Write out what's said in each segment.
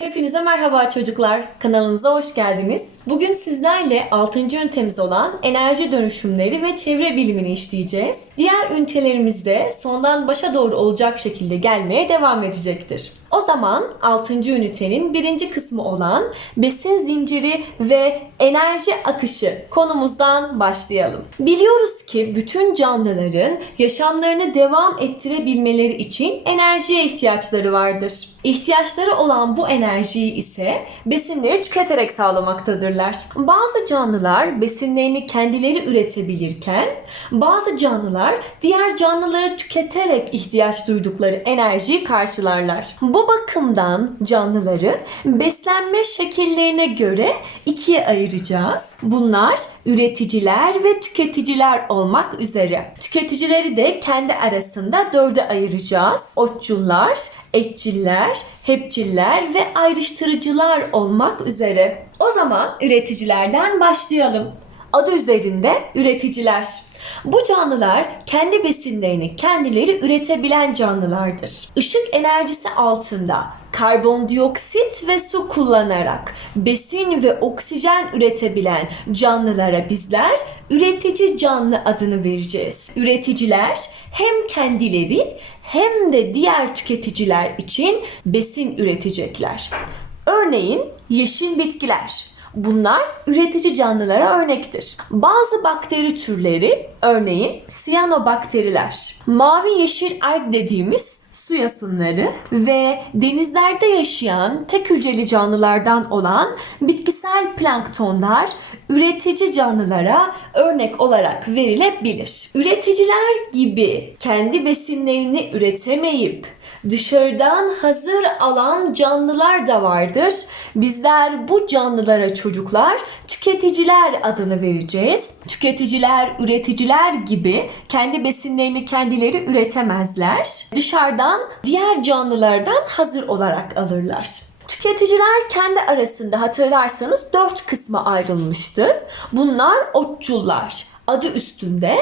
Hepinize merhaba çocuklar. Kanalımıza hoş geldiniz. Bugün sizlerle 6. ünitemiz olan enerji dönüşümleri ve çevre bilimini işleyeceğiz. Diğer ünitelerimiz de sondan başa doğru olacak şekilde gelmeye devam edecektir. O zaman 6. ünitenin birinci kısmı olan besin zinciri ve enerji akışı konumuzdan başlayalım. Biliyoruz ki bütün canlıların yaşamlarını devam ettirebilmeleri için enerjiye ihtiyaçları vardır. İhtiyaçları olan bu enerjiyi ise besinleri tüketerek sağlamaktadırlar. Bazı canlılar besinlerini kendileri üretebilirken bazı canlılar diğer canlıları tüketerek ihtiyaç duydukları enerjiyi karşılarlar. Bu bakımdan canlıları beslenme şekillerine göre ikiye ayıracağız. Bunlar üreticiler ve tüketiciler olmak üzere. Tüketicileri de kendi arasında dörde ayıracağız. Otçullar, etçiller, hepçiller ve ayrıştırıcılar olmak üzere. O zaman üreticilerden başlayalım. Adı üzerinde üreticiler. Bu canlılar kendi besinlerini kendileri üretebilen canlılardır. Işık enerjisi altında karbondioksit ve su kullanarak besin ve oksijen üretebilen canlılara bizler üretici canlı adını vereceğiz. Üreticiler hem kendileri hem de diğer tüketiciler için besin üretecekler. Örneğin yeşil bitkiler. Bunlar üretici canlılara örnektir. Bazı bakteri türleri, örneğin siyanobakteriler, mavi yeşil alg dediğimiz su yasunları ve denizlerde yaşayan tek hücreli canlılardan olan bitkisel planktonlar üretici canlılara örnek olarak verilebilir. Üreticiler gibi kendi besinlerini üretemeyip dışarıdan hazır alan canlılar da vardır. Bizler bu canlılara çocuklar tüketiciler adını vereceğiz. Tüketiciler, üreticiler gibi kendi besinlerini kendileri üretemezler. Dışarıdan diğer canlılardan hazır olarak alırlar. Tüketiciler kendi arasında hatırlarsanız dört kısma ayrılmıştı. Bunlar otçullar. Adı üstünde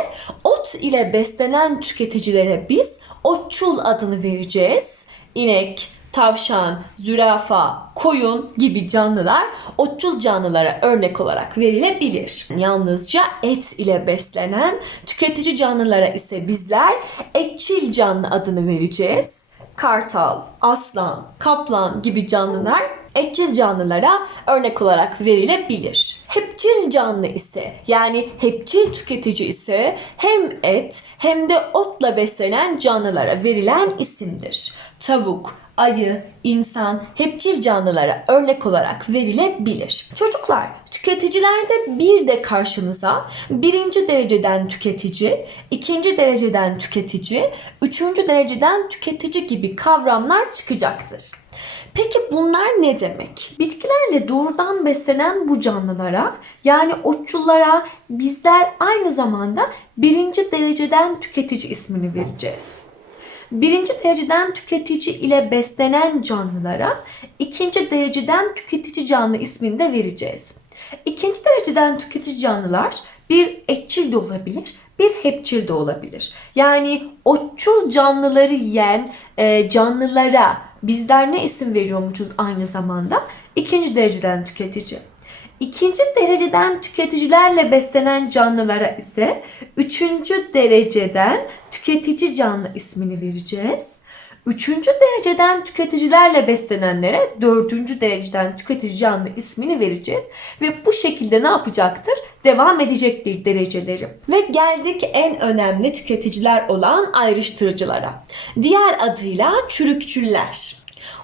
ot ile beslenen tüketicilere biz otçul adını vereceğiz. İnek, tavşan, zürafa, koyun gibi canlılar otçul canlılara örnek olarak verilebilir. Yalnızca et ile beslenen tüketici canlılara ise bizler etçil canlı adını vereceğiz. Kartal, aslan, kaplan gibi canlılar etçil canlılara örnek olarak verilebilir. Hepçil canlı ise yani hepçil tüketici ise hem et hem de otla beslenen canlılara verilen isimdir. Tavuk, ayı, insan hepçil canlılara örnek olarak verilebilir. Çocuklar, tüketicilerde bir de karşınıza birinci dereceden tüketici, ikinci dereceden tüketici, üçüncü dereceden tüketici gibi kavramlar çıkacaktır. Peki bunlar ne demek? Bitkilerle doğrudan beslenen bu canlılara yani otçullara bizler aynı zamanda birinci dereceden tüketici ismini vereceğiz. Birinci dereceden tüketici ile beslenen canlılara ikinci dereceden tüketici canlı ismini de vereceğiz. İkinci dereceden tüketici canlılar bir etçil de olabilir, bir hepçil de olabilir. Yani otçul canlıları yiyen e, canlılara bizler ne isim veriyormuşuz aynı zamanda? İkinci dereceden tüketici. İkinci dereceden tüketicilerle beslenen canlılara ise üçüncü dereceden tüketici canlı ismini vereceğiz. Üçüncü dereceden tüketicilerle beslenenlere dördüncü dereceden tüketici canlı ismini vereceğiz. Ve bu şekilde ne yapacaktır? Devam edecektir dereceleri. Ve geldik en önemli tüketiciler olan ayrıştırıcılara. Diğer adıyla çürükçüller.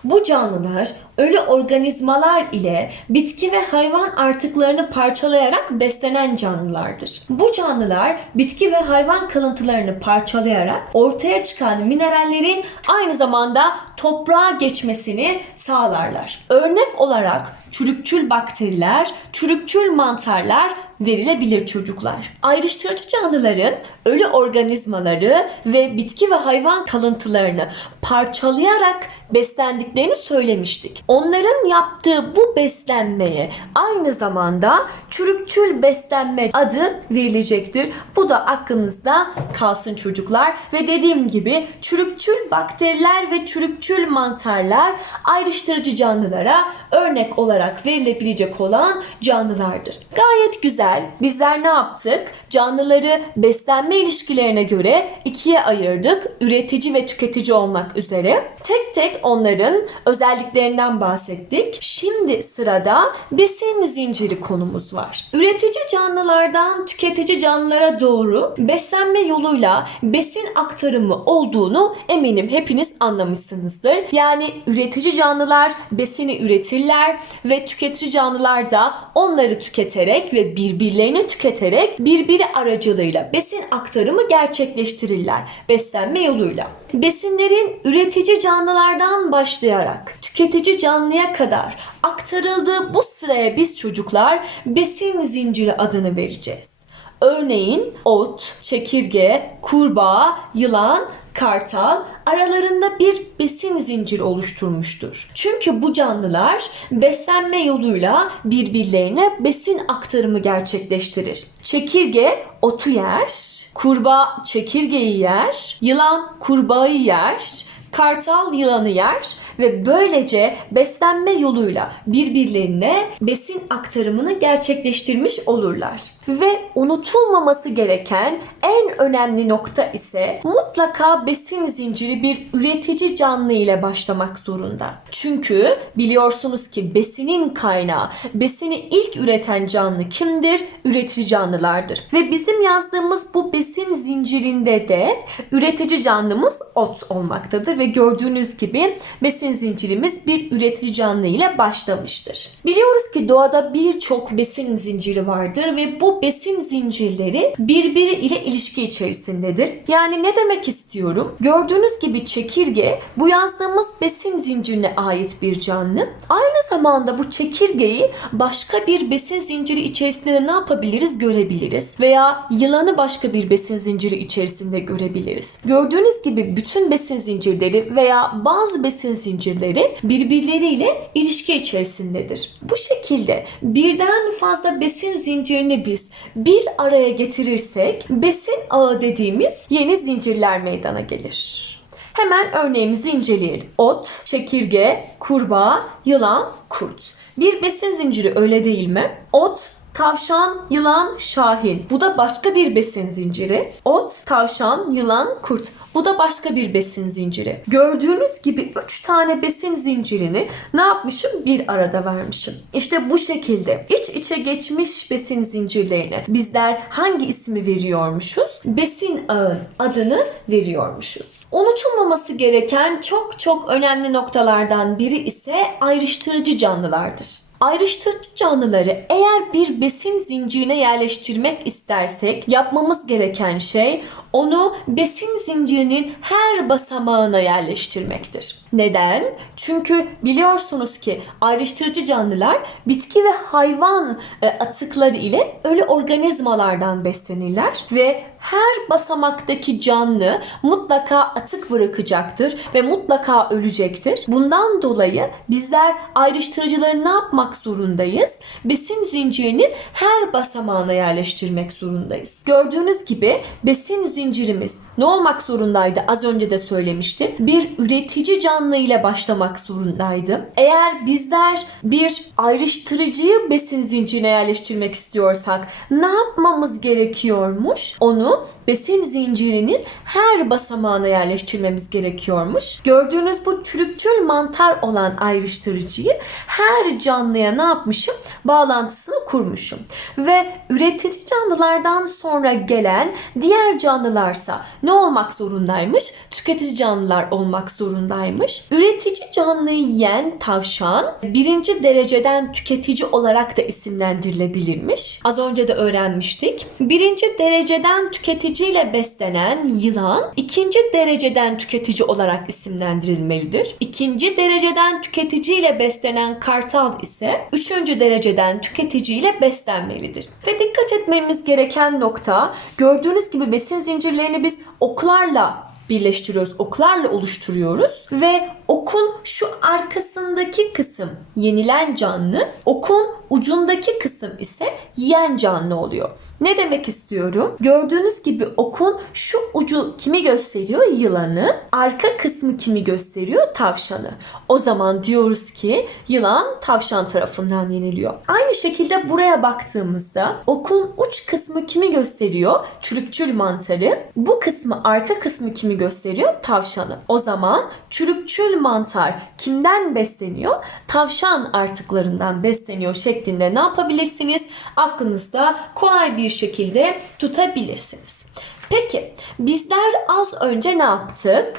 Bu canlılar ölü organizmalar ile bitki ve hayvan artıklarını parçalayarak beslenen canlılardır. Bu canlılar bitki ve hayvan kalıntılarını parçalayarak ortaya çıkan minerallerin aynı zamanda toprağa geçmesini sağlarlar. Örnek olarak çürükçül bakteriler, çürükçül mantarlar verilebilir çocuklar. Ayrıştırıcı canlıların ölü organizmaları ve bitki ve hayvan kalıntılarını parçalayarak beslendiklerini söylemiştik. Onların yaptığı bu beslenmeye aynı zamanda çürükçül beslenme adı verilecektir. Bu da aklınızda kalsın çocuklar. Ve dediğim gibi çürükçül bakteriler ve çürükçül mantarlar ayrıştırıcı canlılara örnek olarak verilebilecek olan canlılardır. Gayet güzel. Bizler ne yaptık? Canlıları beslenme ilişkilerine göre ikiye ayırdık. Üretici ve tüketici olmak üzere. Tek tek onların özelliklerinden bahsettik. Şimdi sırada besin zinciri konumuz var. Üretici canlılardan tüketici canlılara doğru beslenme yoluyla besin aktarımı olduğunu eminim hepiniz anlamışsınızdır. Yani üretici canlılar besini üretirler ve tüketici canlılar da onları tüketerek ve birbirlerini tüketerek birbiri aracılığıyla besin aktarımı gerçekleştirirler beslenme yoluyla. Besinlerin üretici canlılardan başlayarak tüketici canlıya kadar aktarıldığı bu sıraya biz çocuklar besin zinciri adını vereceğiz. Örneğin ot, çekirge, kurbağa, yılan, kartal aralarında bir besin zinciri oluşturmuştur. Çünkü bu canlılar beslenme yoluyla birbirlerine besin aktarımı gerçekleştirir. Çekirge otu yer, kurbağa çekirgeyi yer, yılan kurbağayı yer, kartal yılanı yer ve böylece beslenme yoluyla birbirlerine besin aktarımını gerçekleştirmiş olurlar. Ve unutulmaması gereken en önemli nokta ise mutlaka besin zinciri bir üretici canlı ile başlamak zorunda. Çünkü biliyorsunuz ki besinin kaynağı, besini ilk üreten canlı kimdir? Üretici canlılardır. Ve bizim yazdığımız bu besin zincirinde de üretici canlımız ot olmaktadır ve gördüğünüz gibi besin zincirimiz bir üretici canlı ile başlamıştır. Biliyoruz ki doğada birçok besin zinciri vardır ve bu besin zincirleri birbiri ile ilişki içerisindedir. Yani ne demek istiyorum? Gördüğünüz gibi çekirge bu yazdığımız besin zincirine ait bir canlı. Aynı zamanda bu çekirgeyi başka bir besin zinciri içerisinde de ne yapabiliriz görebiliriz. Veya yılanı başka bir besin zinciri içerisinde görebiliriz. Gördüğünüz gibi bütün besin zincirleri veya bazı besin zincirleri birbirleriyle ilişki içerisindedir. Bu şekilde birden fazla besin zincirini biz bir araya getirirsek besin ağı dediğimiz yeni zincirler meydana gelir. Hemen örneğimizi inceleyelim. Ot, çekirge, kurbağa, yılan, kurt. Bir besin zinciri öyle değil mi? Ot, Tavşan, yılan, şahin. Bu da başka bir besin zinciri. Ot, tavşan, yılan, kurt. Bu da başka bir besin zinciri. Gördüğünüz gibi 3 tane besin zincirini ne yapmışım? Bir arada vermişim. İşte bu şekilde iç içe geçmiş besin zincirlerine bizler hangi ismi veriyormuşuz? Besin ağın adını veriyormuşuz. Unutulmaması gereken çok çok önemli noktalardan biri ise ayrıştırıcı canlılardır. Ayrıştırıcı canlıları eğer bir besin zincirine yerleştirmek istersek yapmamız gereken şey onu besin zincirinin her basamağına yerleştirmektir. Neden? Çünkü biliyorsunuz ki ayrıştırıcı canlılar bitki ve hayvan e, atıkları ile ölü organizmalardan beslenirler ve her basamaktaki canlı mutlaka atık bırakacaktır ve mutlaka ölecektir. Bundan dolayı bizler ayrıştırıcıları ne yapmak zorundayız? Besin zincirinin her basamağına yerleştirmek zorundayız. Gördüğünüz gibi besin zincirimiz ne olmak zorundaydı? Az önce de söylemiştim. Bir üretici canlı ile başlamak zorundaydı. Eğer bizler bir ayrıştırıcıyı besin zincirine yerleştirmek istiyorsak ne yapmamız gerekiyormuş? Onu besin zincirinin her basamağına yerleştirmemiz gerekiyormuş. Gördüğünüz bu çürükçül mantar olan ayrıştırıcıyı her canlıya ne yapmışım? Bağlantısını kurmuşum. Ve üretici canlılardan sonra gelen diğer canlılarsa ne olmak zorundaymış? Tüketici canlılar olmak zorundaymış. Üretici canlıyı yiyen tavşan birinci dereceden tüketici olarak da isimlendirilebilirmiş. Az önce de öğrenmiştik. Birinci dereceden tüketiciyle beslenen yılan ikinci dereceden tüketici olarak isimlendirilmelidir. İkinci dereceden tüketiciyle beslenen kartal ise üçüncü dereceden tüketiciyle beslenmelidir. Ve dikkat etmemiz gereken nokta gördüğünüz gibi besin zincirlerini biz oklarla birleştiriyoruz. Oklarla oluşturuyoruz ve okun şu arkasındaki kısım yenilen canlı, okun ucundaki kısım ise yiyen canlı oluyor. Ne demek istiyorum? Gördüğünüz gibi okun şu ucu kimi gösteriyor? Yılanı. Arka kısmı kimi gösteriyor? Tavşanı. O zaman diyoruz ki yılan tavşan tarafından yeniliyor. Aynı şekilde buraya baktığımızda okun uç kısmı kimi gösteriyor? Çürükçül mantarı. Bu kısmı arka kısmı kimi gösteriyor? Tavşanı. O zaman çürükçül mantar kimden besleniyor? Tavşan artıklarından besleniyor şeklinde ne yapabilirsiniz? Aklınızda kolay bir şekilde tutabilirsiniz. Peki bizler az önce ne yaptık?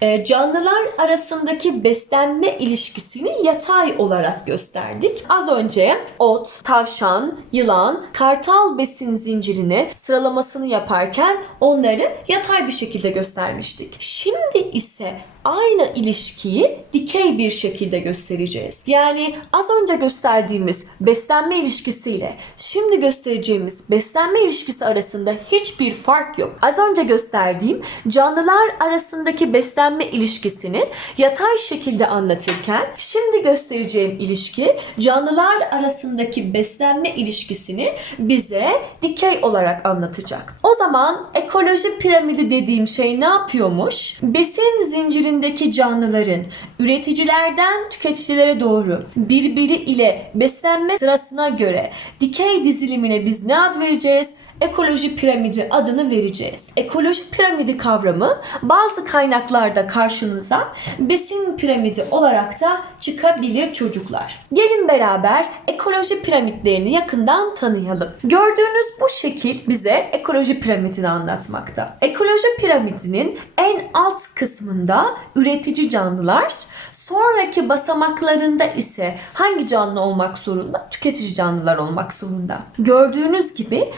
Ee, canlılar arasındaki beslenme ilişkisini yatay olarak gösterdik. Az önce ot, tavşan, yılan, kartal besin zincirini sıralamasını yaparken onları yatay bir şekilde göstermiştik. Şimdi ise aynı ilişkiyi dikey bir şekilde göstereceğiz. Yani az önce gösterdiğimiz beslenme ilişkisiyle şimdi göstereceğimiz beslenme ilişkisi arasında hiçbir fark yok. Az önce gösterdiğim canlılar arasındaki beslenme ilişkisini yatay şekilde anlatırken şimdi göstereceğim ilişki canlılar arasındaki beslenme ilişkisini bize dikey olarak anlatacak. O zaman ekoloji piramidi dediğim şey ne yapıyormuş? Besin zincirinin zincirindeki canlıların üreticilerden tüketicilere doğru birbiri ile beslenme sırasına göre dikey dizilimine biz ne ad vereceğiz? Ekoloji piramidi adını vereceğiz. Ekoloji piramidi kavramı bazı kaynaklarda karşınıza besin piramidi olarak da çıkabilir çocuklar. Gelin beraber ekoloji piramitlerini yakından tanıyalım. Gördüğünüz bu şekil bize ekoloji piramidini anlatmakta. Ekoloji piramidinin en alt kısmında üretici canlılar, Sonraki basamaklarında ise hangi canlı olmak zorunda? Tüketici canlılar olmak zorunda. Gördüğünüz gibi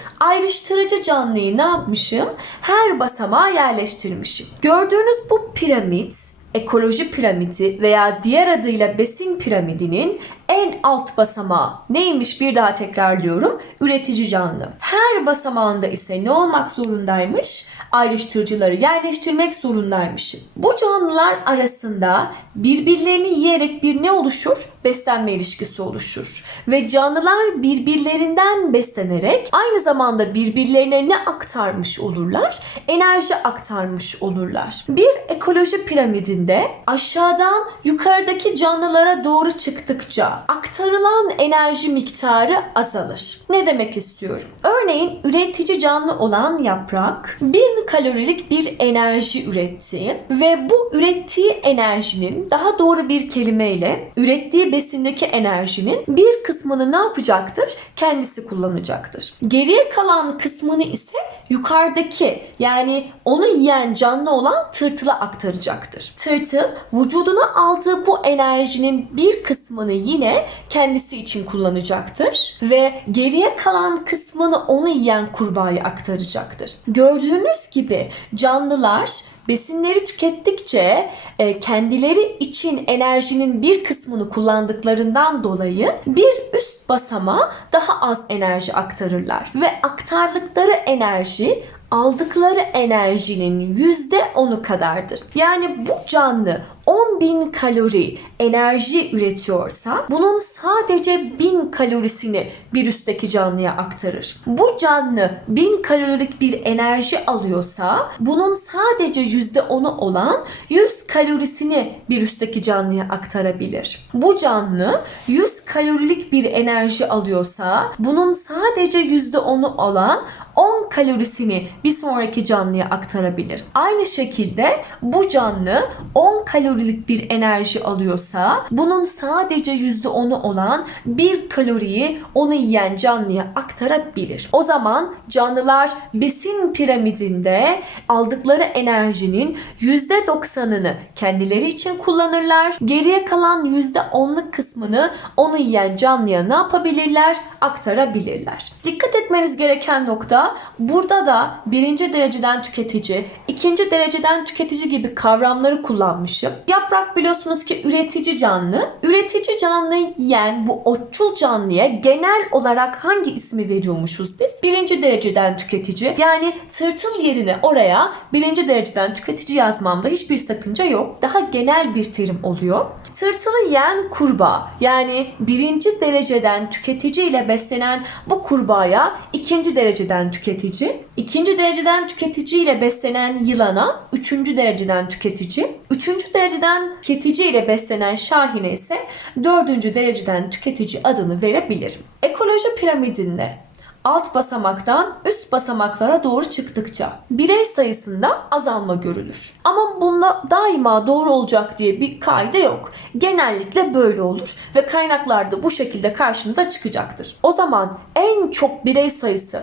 ayrıştırıcı canlıyı ne yapmışım? Her basamağa yerleştirmişim. Gördüğünüz bu piramit ekoloji piramidi veya diğer adıyla besin piramidinin en alt basamağı neymiş bir daha tekrarlıyorum üretici canlı. Her basamağında ise ne olmak zorundaymış? Ayrıştırıcıları yerleştirmek zorundaymışım. Bu canlılar arasında birbirlerini yiyerek bir ne oluşur? Beslenme ilişkisi oluşur. Ve canlılar birbirlerinden beslenerek aynı zamanda birbirlerine ne aktarmış olurlar? Enerji aktarmış olurlar. Bir ekoloji piramidinde aşağıdan yukarıdaki canlılara doğru çıktıkça aktarılan enerji miktarı azalır. Ne demek istiyorum? Örneğin üretici canlı olan yaprak 1000 kalorilik bir enerji üretti ve bu ürettiği enerjinin daha doğru bir kelimeyle ürettiği besindeki enerjinin bir kısmını ne yapacaktır? Kendisi kullanacaktır. Geriye kalan kısmını ise yukarıdaki yani onu yiyen canlı olan tırtıla aktaracaktır. Tırtıl vücuduna aldığı bu enerjinin bir kısmını yine kendisi için kullanacaktır ve geriye kalan kısmını onu yiyen kurbağaya aktaracaktır. Gördüğünüz gibi canlılar besinleri tükettikçe e, kendileri için enerjinin bir kısmını kullandıklarından dolayı bir üst basama daha az enerji aktarırlar ve aktardıkları enerji aldıkları enerjinin yüzde onu kadardır. Yani bu canlı 10.000 kalori enerji üretiyorsa bunun sadece 1000 kalorisini bir üstteki canlıya aktarır. Bu canlı 1000 kalorilik bir enerji alıyorsa bunun sadece %10'u olan 100 kalorisini bir üstteki canlıya aktarabilir. Bu canlı 100 kalorilik bir enerji alıyorsa bunun sadece %10'u olan 10 kalorisini bir sonraki canlıya aktarabilir. Aynı şekilde bu canlı 10 kalorilik bir enerji alıyorsa bunun sadece %10'u olan 1 kaloriyi onu yiyen canlıya aktarabilir. O zaman canlılar besin piramidinde aldıkları enerjinin %90'ını kendileri için kullanırlar. Geriye kalan %10'luk kısmını onu yiyen canlıya ne yapabilirler? Aktarabilirler. Dikkat etmeniz gereken nokta burada da birinci dereceden tüketici, ikinci dereceden tüketici gibi kavramları kullanmışım. Yaprak biliyorsunuz ki üretici canlı. Üretici canlıyı yiyen bu otçul canlıya genel olarak hangi ismi veriyormuşuz biz? Birinci dereceden tüketici. Yani tırtıl yerine oraya birinci dereceden tüketici yazmamda hiçbir sakınca yok. Daha genel bir terim oluyor. Tırtılı yiyen kurbağa. Yani birinci dereceden tüketici ile beslenen bu kurbağaya ikinci dereceden tüketici. İkinci dereceden tüketici ile beslenen yılana üçüncü dereceden tüketici. Üçüncü dereceden tüketici ile beslenen şahine ise dördüncü dereceden tüketici adını verebilirim. Ekoloji piramidinde alt basamaktan üst basamaklara doğru çıktıkça birey sayısında azalma görülür. Ama bunda daima doğru olacak diye bir kaide yok. Genellikle böyle olur ve kaynaklarda bu şekilde karşınıza çıkacaktır. O zaman en çok birey sayısı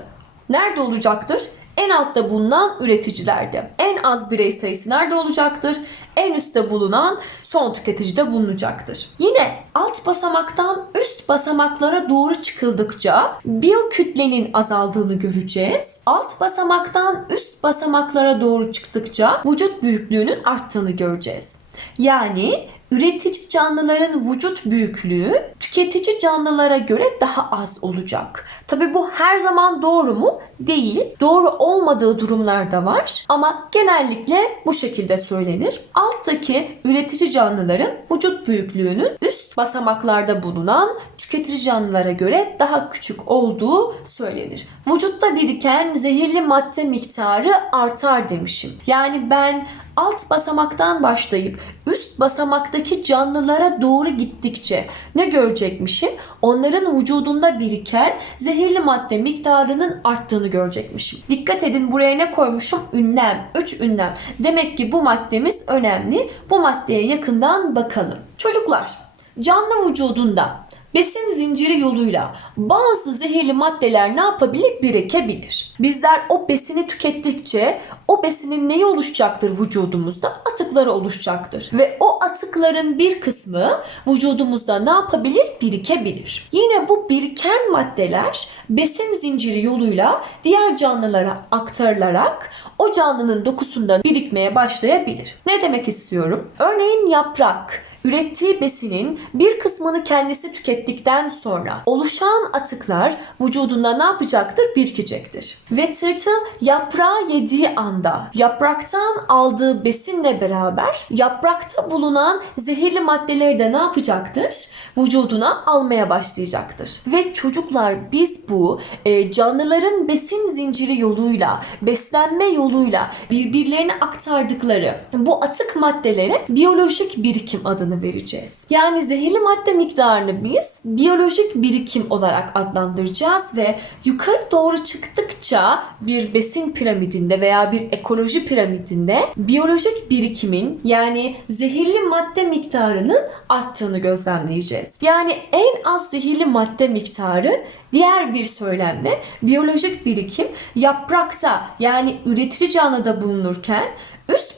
nerede olacaktır? En altta bulunan üreticilerde. En az birey sayısı nerede olacaktır? En üstte bulunan son tüketicide bulunacaktır. Yine alt basamaktan üst basamaklara doğru çıkıldıkça biyokütlenin azaldığını göreceğiz. Alt basamaktan üst basamaklara doğru çıktıkça vücut büyüklüğünün arttığını göreceğiz. Yani üretici canlıların vücut büyüklüğü tüketici canlılara göre daha az olacak. Tabi bu her zaman doğru mu? Değil. Doğru olmadığı durumlar da var ama genellikle bu şekilde söylenir. Alttaki üretici canlıların vücut büyüklüğünün üst basamaklarda bulunan tüketici canlılara göre daha küçük olduğu söylenir. Vücutta biriken zehirli madde miktarı artar demişim. Yani ben alt basamaktan başlayıp üst basamaktaki canlılara doğru gittikçe ne görecekmişim? Onların vücudunda biriken zehirli madde miktarının arttığını görecekmişim. Dikkat edin buraya ne koymuşum? Ünlem. 3 ünlem. Demek ki bu maddemiz önemli. Bu maddeye yakından bakalım. Çocuklar, canlı vücudunda besin zinciri yoluyla bazı zehirli maddeler ne yapabilir? Birikebilir. Bizler o besini tükettikçe o besinin neyi oluşacaktır vücudumuzda? Atıkları oluşacaktır. Ve o atıkların bir kısmı vücudumuzda ne yapabilir? Birikebilir. Yine bu biriken maddeler besin zinciri yoluyla diğer canlılara aktarılarak o canlının dokusunda birikmeye başlayabilir. Ne demek istiyorum? Örneğin yaprak ürettiği besinin bir kısmını kendisi tükettikten sonra oluşan atıklar vücudunda ne yapacaktır? Birikecektir. Ve tırtıl yaprağı yediği anda yapraktan aldığı besinle beraber yaprakta bulunan zehirli maddeleri de ne yapacaktır? Vücuduna almaya başlayacaktır. Ve çocuklar biz bu e, canlıların besin zinciri yoluyla, beslenme yoluyla birbirlerine aktardıkları bu atık maddelere biyolojik birikim adını vereceğiz. Yani zehirli madde miktarını biz biyolojik birikim olarak adlandıracağız ve yukarı doğru çıktıkça bir besin piramidinde veya bir ekoloji piramidinde biyolojik birikimin yani zehirli madde miktarının arttığını gözlemleyeceğiz. Yani en az zehirli madde miktarı diğer bir söylemle biyolojik birikim yaprakta yani üretici canlıda bulunurken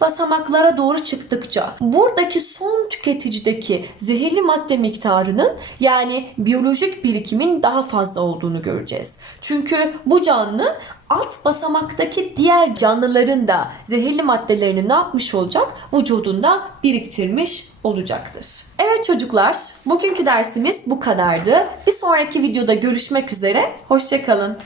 basamaklara doğru çıktıkça buradaki son tüketicideki zehirli madde miktarının yani biyolojik birikimin daha fazla olduğunu göreceğiz. Çünkü bu canlı alt basamaktaki diğer canlıların da zehirli maddelerini ne yapmış olacak? Vücudunda biriktirmiş olacaktır. Evet çocuklar, bugünkü dersimiz bu kadardı. Bir sonraki videoda görüşmek üzere. Hoşçakalın.